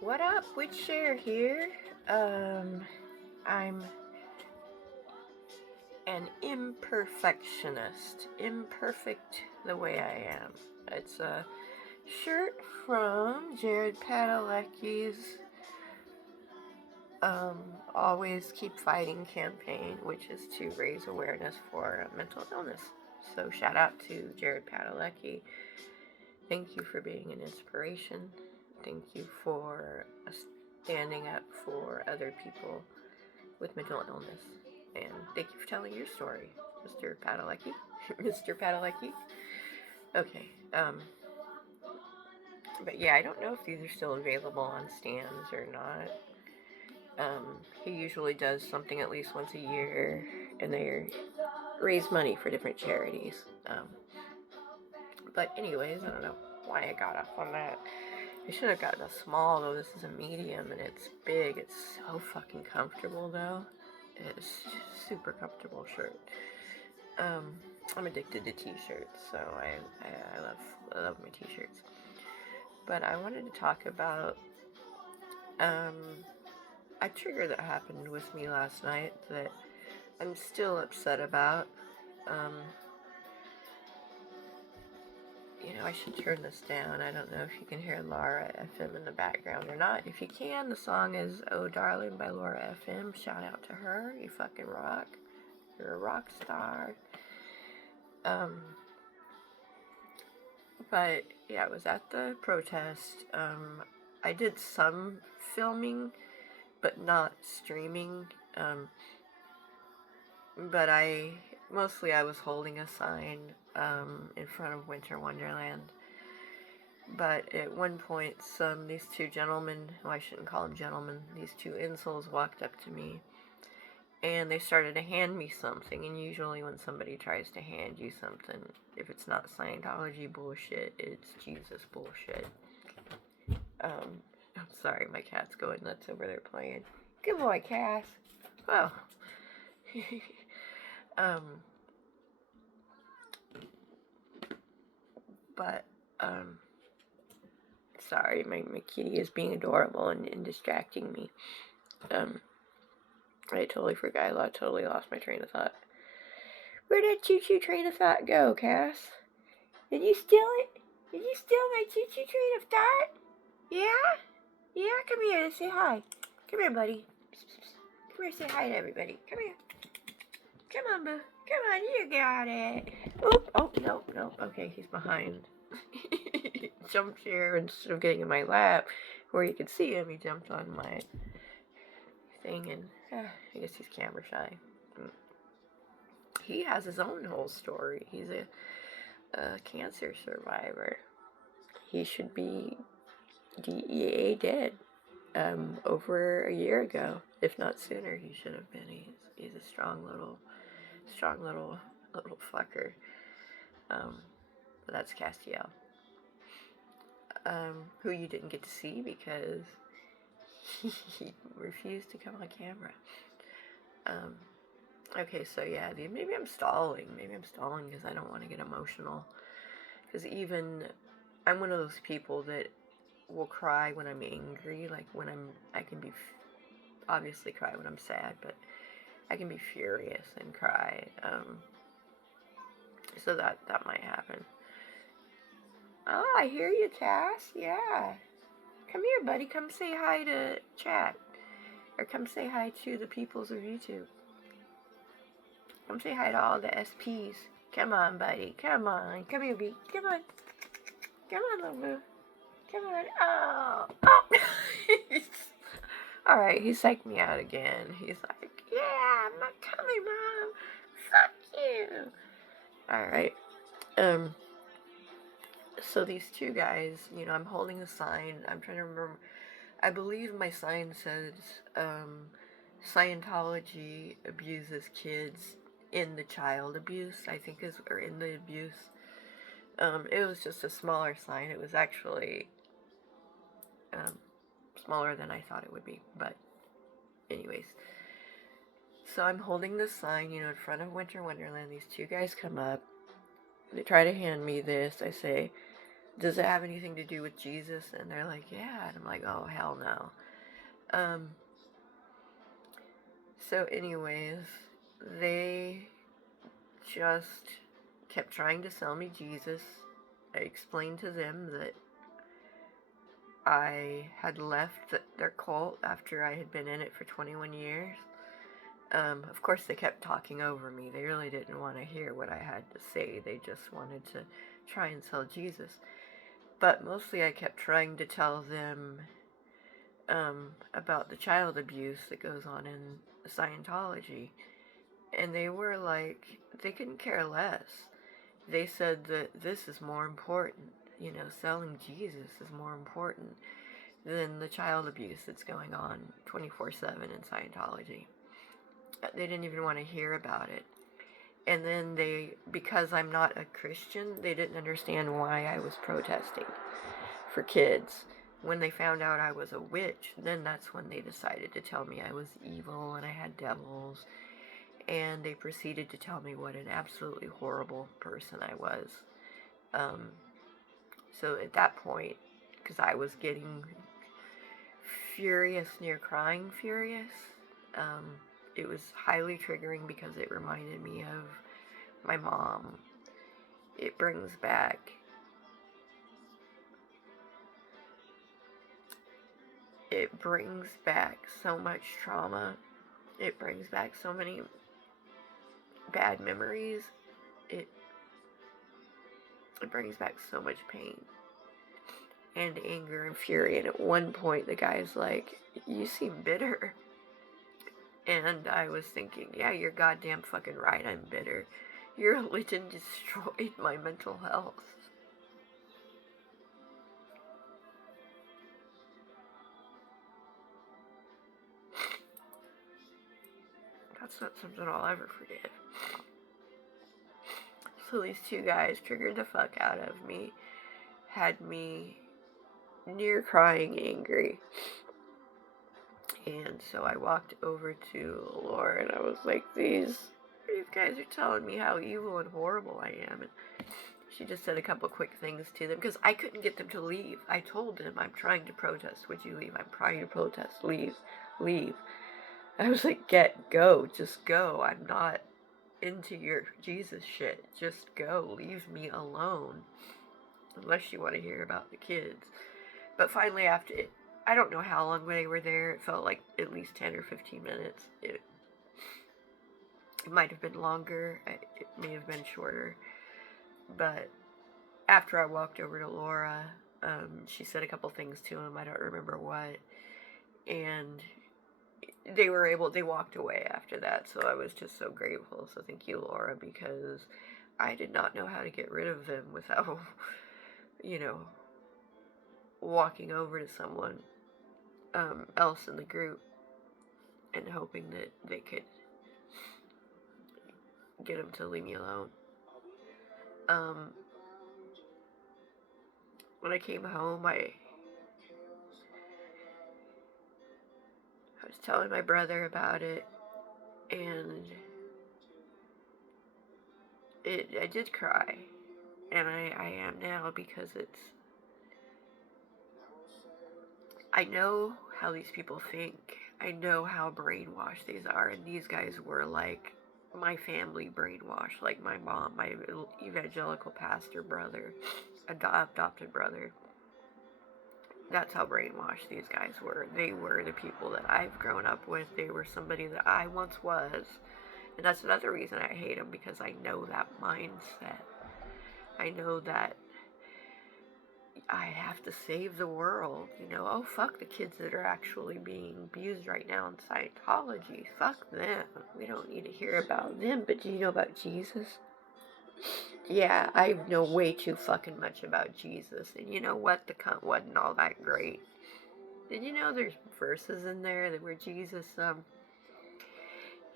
What up? Witcher here. I'm an imperfectionist. Imperfect the way I am. It's a shirt from Jared Padalecki's Always Keep Fighting campaign, which is to raise awareness for mental illness. So shout out to Jared Padalecki. Thank you for being an inspiration. Thank you for standing up for other people with mental illness. And thank you for telling your story, Mr. Padalecki. Mr. Padalecki. Okay. But yeah, I don't know if these are still available on stands or not. He usually does something at least once a year, and they raise money for different charities. But anyways, I don't know why I got off on that. I should have gotten a small, though. This is a medium, and it's big. It's so fucking comfortable, though. It's super comfortable shirt. I'm addicted to t-shirts, so I love my t-shirts. But I wanted to talk about a trigger that happened with me last night that I'm still upset about. I should turn this down. I don't know if you can hear Laura FM in the background or not. If you can, the song is Oh Darling by Laura FM. Shout out to her. You fucking rock. You're a rock star. But yeah, I was at the protest. I did some filming, but not streaming. But I was holding a sign in front of Winter Wonderland. But at one point, these two gentlemen, I shouldn't call them gentlemen, these two incels walked up to me, and they started to hand me something. And usually when somebody tries to hand you something, if it's not Scientology bullshit, it's Jesus bullshit. I'm sorry, my cat's going nuts over there playing. Good boy, Cass. Oh. But, sorry, my kitty is being adorable and distracting me. I totally forgot. I totally lost my train of thought. Where'd that choo-choo train of thought go, Cass? Did you steal it? Did you steal my choo-choo train of thought? Yeah? Yeah, come here and say hi. Come here, buddy. Come here, say hi to everybody. Come here. Come on, boo. Come on, you got it. Oop. Oh, no. Okay, he's behind. He jumped here instead of getting in my lap where you could see him. He jumped on my thing, and I guess he's camera shy. He has his own whole story. He's a cancer survivor. He should be DEA dead over a year ago, if not sooner. He should have been. He's a strong little fucker. But that's Castiel, who you didn't get to see because he refused to come on camera. Okay, so yeah, maybe I'm stalling. Because I don't want to get emotional. Because even I'm one of those people that will cry when I'm angry. Like I can be obviously cry when I'm sad, but I can be furious and cry. So that might happen. Oh, I hear you, Cass. Yeah. Come here, buddy. Come say hi to chat. Or come say hi to the peoples of YouTube. Come say hi to all the SPs. Come on, buddy. Come on. Come here, B. Come on. Come on, little boo. Come on. Oh. Alright, he psyched me out again. He's like, yeah, I'm not coming, Mom. Fuck you. Alright. So these two guys, I'm holding a sign. I'm trying to remember. I believe my sign says, Scientology abuses kids in the child abuse, or in the abuse. It was just a smaller sign. It was actually smaller than I thought it would be. But anyways, so I'm holding this sign, in front of Winter Wonderland. These two guys come up. They try to hand me this. I say, does it have anything to do with Jesus? And they're like, yeah. And I'm like, oh, hell no. So anyways, they just kept trying to sell me Jesus. I explained to them that I had left their cult after I had been in it for 21 years. Of course, they kept talking over me. They really didn't want to hear what I had to say. They just wanted to try and sell Jesus. But mostly I kept trying to tell them about the child abuse that goes on in Scientology. And they were like, they couldn't care less. They said that this is more important. You know, selling Jesus is more important than the child abuse that's going on 24/7 in Scientology. They didn't even want to hear about it. And then because I'm not a Christian, they didn't understand why I was protesting for kids. When they found out I was a witch, then that's when they decided to tell me I was evil and I had devils. And they proceeded to tell me what an absolutely horrible person I was. So at that point, because I was getting furious, near crying furious, it was highly triggering because it reminded me of my mom. It brings back so much trauma. It brings back so many bad memories. It brings back so much pain and anger and fury. And at one point, the guy's like, "You seem bitter." And I was thinking, yeah, you're goddamn fucking right, I'm bitter. Your religion destroyed my mental health. That's not something I'll ever forget. So these two guys triggered the fuck out of me, had me near crying angry. And so I walked over to Laura and I was like, these guys are telling me how evil and horrible I am. And she just said a couple quick things to them because I couldn't get them to leave. I told them, I'm trying to protest. Would you leave? I'm trying to protest. Leave. I was like, go. Just go. I'm not into your Jesus shit. Just go. Leave me alone. Unless you want to hear about the kids. But finally, after it, I don't know how long they were there. It felt like at least 10 or 15 minutes. It might have been longer. It may have been shorter. But after I walked over to Laura, she said a couple things to him. I don't remember what. And they walked away after that. So I was just so grateful. So thank you, Laura, because I did not know how to get rid of them without, walking over to someone else in the group and hoping that they could get them to leave me alone. When I came home, I was telling my brother about it, and I did cry, and I am now because I know how these people think. I know how brainwashed these are, and these guys were like my family brainwashed, like my mom, my evangelical pastor brother, adopted brother. That's how brainwashed these guys were. They were the people that I've grown up with. They were somebody that I once was. And that's another reason I hate them, because I know that mindset. I know that I have to save the world. Oh, fuck the kids that are actually being abused right now in Scientology. Fuck them. We don't need to hear about them. But do you know about Jesus? Yeah, I know way too fucking much about Jesus. And you know what? The cunt wasn't all that great. Did you know there's verses in there that where Jesus,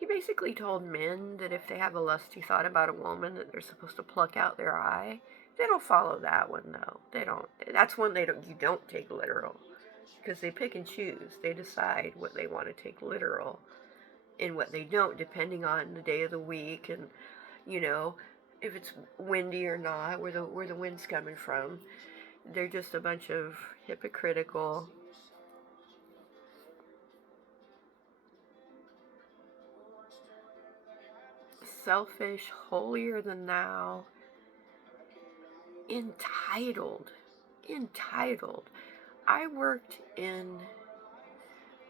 he basically told men that if they have a lusty thought about a woman, that they're supposed to pluck out their eye. They don't follow that one, though. They don't. That's one you don't take literal. Because they pick and choose. They decide what they want to take literal and what they don't, depending on the day of the week and, if it's windy or not, where the wind's coming from. they're just a bunch of hypocritical, selfish, holier than thou, entitled. I worked in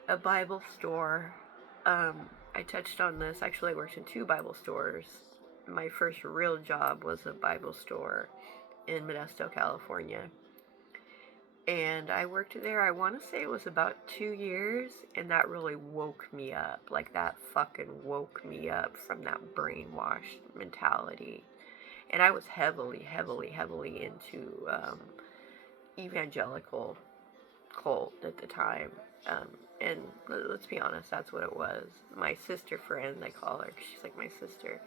a Bible store. I touched on this. Actually, I worked in 2 Bible stores. My first real job was a Bible store in Modesto, California. And I worked there, I want to say it was about 2 years, and that really woke me up. Like, that fucking woke me up from that brainwashed mentality. And I was heavily into evangelical cult at the time. And let's be honest, that's what it was. My sister friend, I call her, 'cause she's like my sister,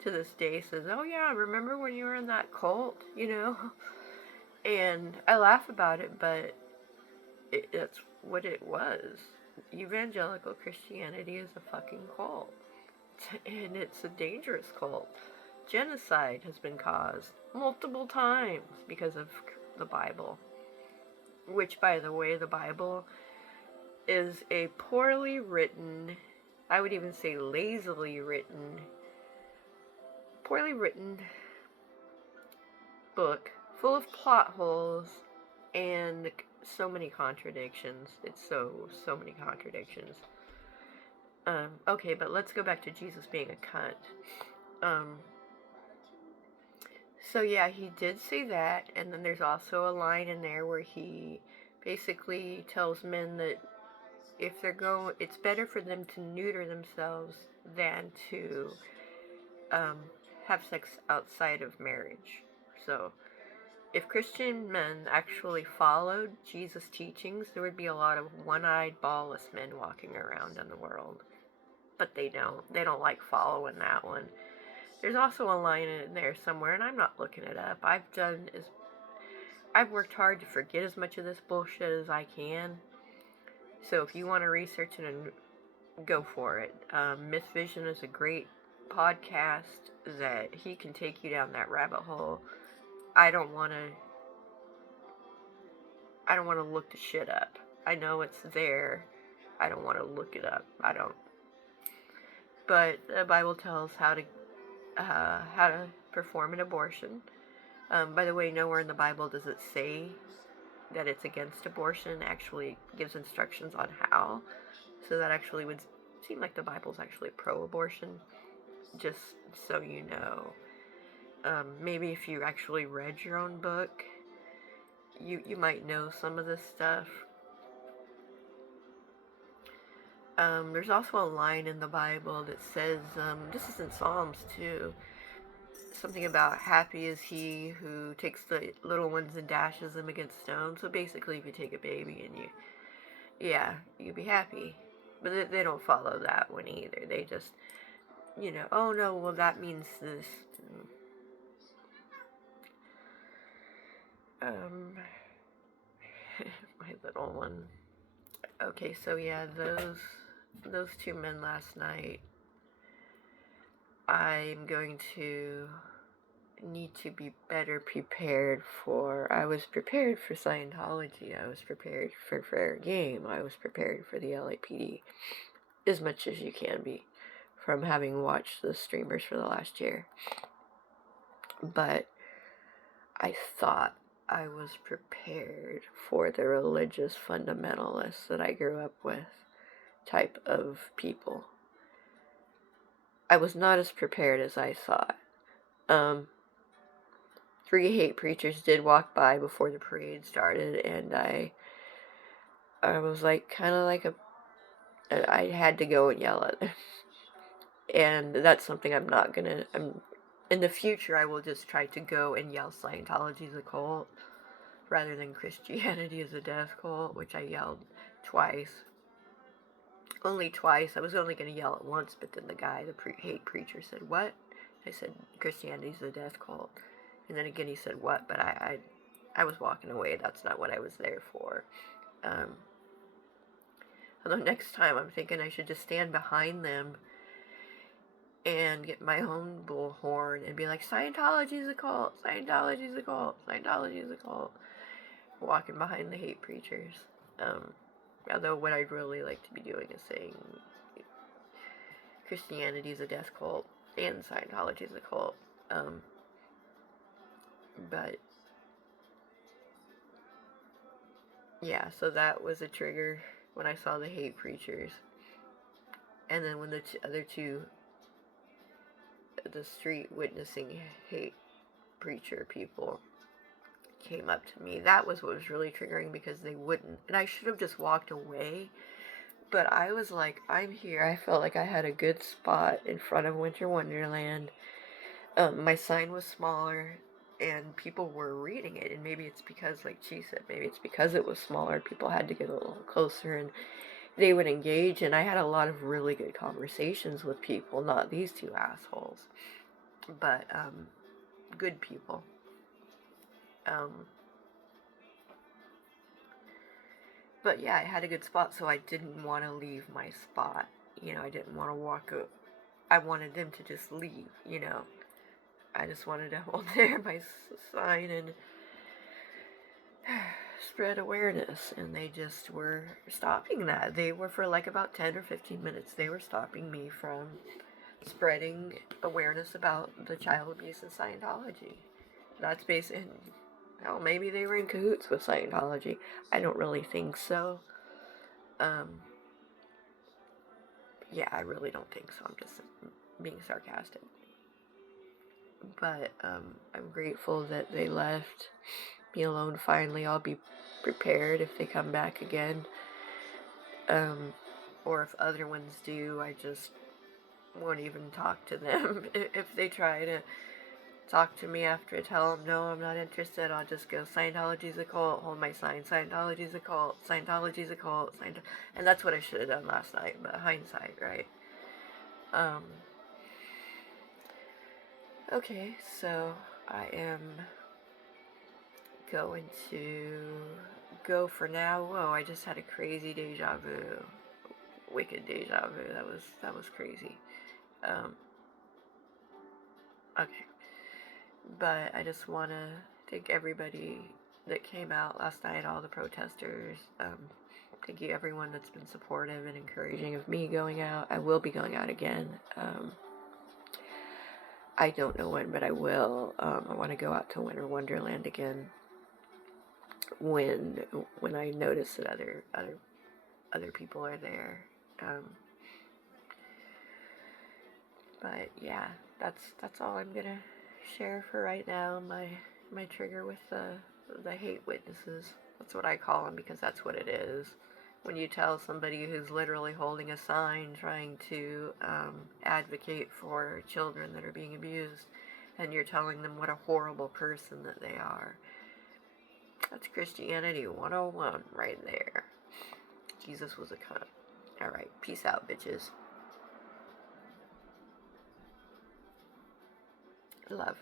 to this day says, "Oh yeah, remember when you were in that cult, you know?" And I laugh about it, but that's what it was. Evangelical Christianity is a fucking cult. And it's a dangerous cult. Genocide has been caused multiple times because of the Bible. Which, by the way, the Bible is a poorly written, I would even say lazily written, poorly written book full of plot holes and so many contradictions. It's so many contradictions. Okay, but let's go back to Jesus being a cunt. So yeah, he did say that, and then there's also a line in there where he basically tells men that if they're it's better for them to neuter themselves than to have sex outside of marriage. So if Christian men actually followed Jesus' teachings, there would be a lot of one-eyed, ballless men walking around in the world. But they don't. They don't like following that one. There's also a line in there somewhere, and I'm not looking it up. I've worked hard to forget as much of this bullshit as I can. So if you want to research it, and go for it. Myth Vision is a great podcast that he can take you down that rabbit hole. I don't want to look the shit up. I know it's there. I don't want to look it up. I don't. But the Bible tells how to perform an abortion. By the way, nowhere in the Bible does it say that it's against abortion. It actually gives instructions on how. So that actually would seem like the Bible's actually pro-abortion. Just so you know. Maybe if you actually read your own book, you might know some of this stuff. There's also a line in the Bible that says, this is in Psalms too, something about happy is he who takes the little ones and dashes them against stones. So basically, if you take a baby and you'd be happy. But they don't follow that one either. They just, oh no, well that means this. My little one. Okay, so yeah, those 2 men last night, I'm going to need to be better prepared for. I was prepared for Scientology. I was prepared for fair game. I was prepared for the LAPD. As much as you can be from having watched the streamers for the last year. But I thought I was prepared for the religious fundamentalists that I grew up with type of people. I was not as prepared as I thought. 3 hate preachers did walk by before the parade started, and I was like, kind of like I had to go and yell at them. And that's something I'm not gonna, in the future I will just try to go and yell Scientology is a cult, rather than Christianity is a death cult, which I yelled twice. Only twice. I was only going to yell it once, but then the guy, the hate preacher, said, "What?" I said, "Christianity is a death cult." And then again he said, "What?" But I was walking away. That's not what I was there for. Although next time I'm thinking I should just stand behind them and get my own bullhorn and be like, Scientology is a cult, Scientology is a cult, Scientology is a cult. walking behind the hate preachers. Although what I'd really like to be doing is saying Christianity is a death cult and Scientology is a cult. But yeah, so that was a trigger when I saw the hate preachers. And then when the other two, the street witnessing hate preacher people came up to me, that was what was really triggering, because they wouldn't. And I should have just walked away, but I was like, I'm here. I felt like I had a good spot in front of Winter Wonderland. My sign was smaller, and people were reading it, and maybe it's because, like she said, maybe it's because it was smaller, people had to get a little closer, and they would engage, and I had a lot of really good conversations with people, not these two assholes, but, good people. But yeah, I had a good spot, so I didn't want to leave my spot, I didn't want to walk up. I wanted them to just leave, I just wanted to hold there my sign and spread awareness, and they just were stopping that. They were, for like about 10 or 15 minutes, they were stopping me from spreading awareness about the child abuse in Scientology. That's basically, well, maybe they were in cahoots with Scientology. I don't really think so. Yeah, I really don't think so. I'm just being sarcastic. But I'm grateful that they left me alone finally. I'll be prepared if they come back again. Or if other ones do, I just won't even talk to them. If they try to talk to me after I tell them, no, I'm not interested, I'll just go, Scientology's a cult, hold my sign, Scientology's a cult, Scientology's a cult, and that's what I should have done last night, but hindsight, right? Okay, so I am going to go for now. Whoa, I just had a crazy deja vu. Wicked deja vu. That was crazy. Okay. But I just want to thank everybody that came out last night, all the protesters. Thank you everyone that's been supportive and encouraging of me going out. I will be going out again. I don't know when, but I will. I want to go out to Winter Wonderland again when I notice that other people are there. But yeah, that's all I'm gonna share for right now. My trigger with the hate witnesses. That's what I call them, because that's what it is. When you tell somebody who's literally holding a sign trying to advocate for children that are being abused, and you're telling them what a horrible person that they are. That's Christianity 101 right there. Jesus was a cunt. Alright, peace out, bitches. Love.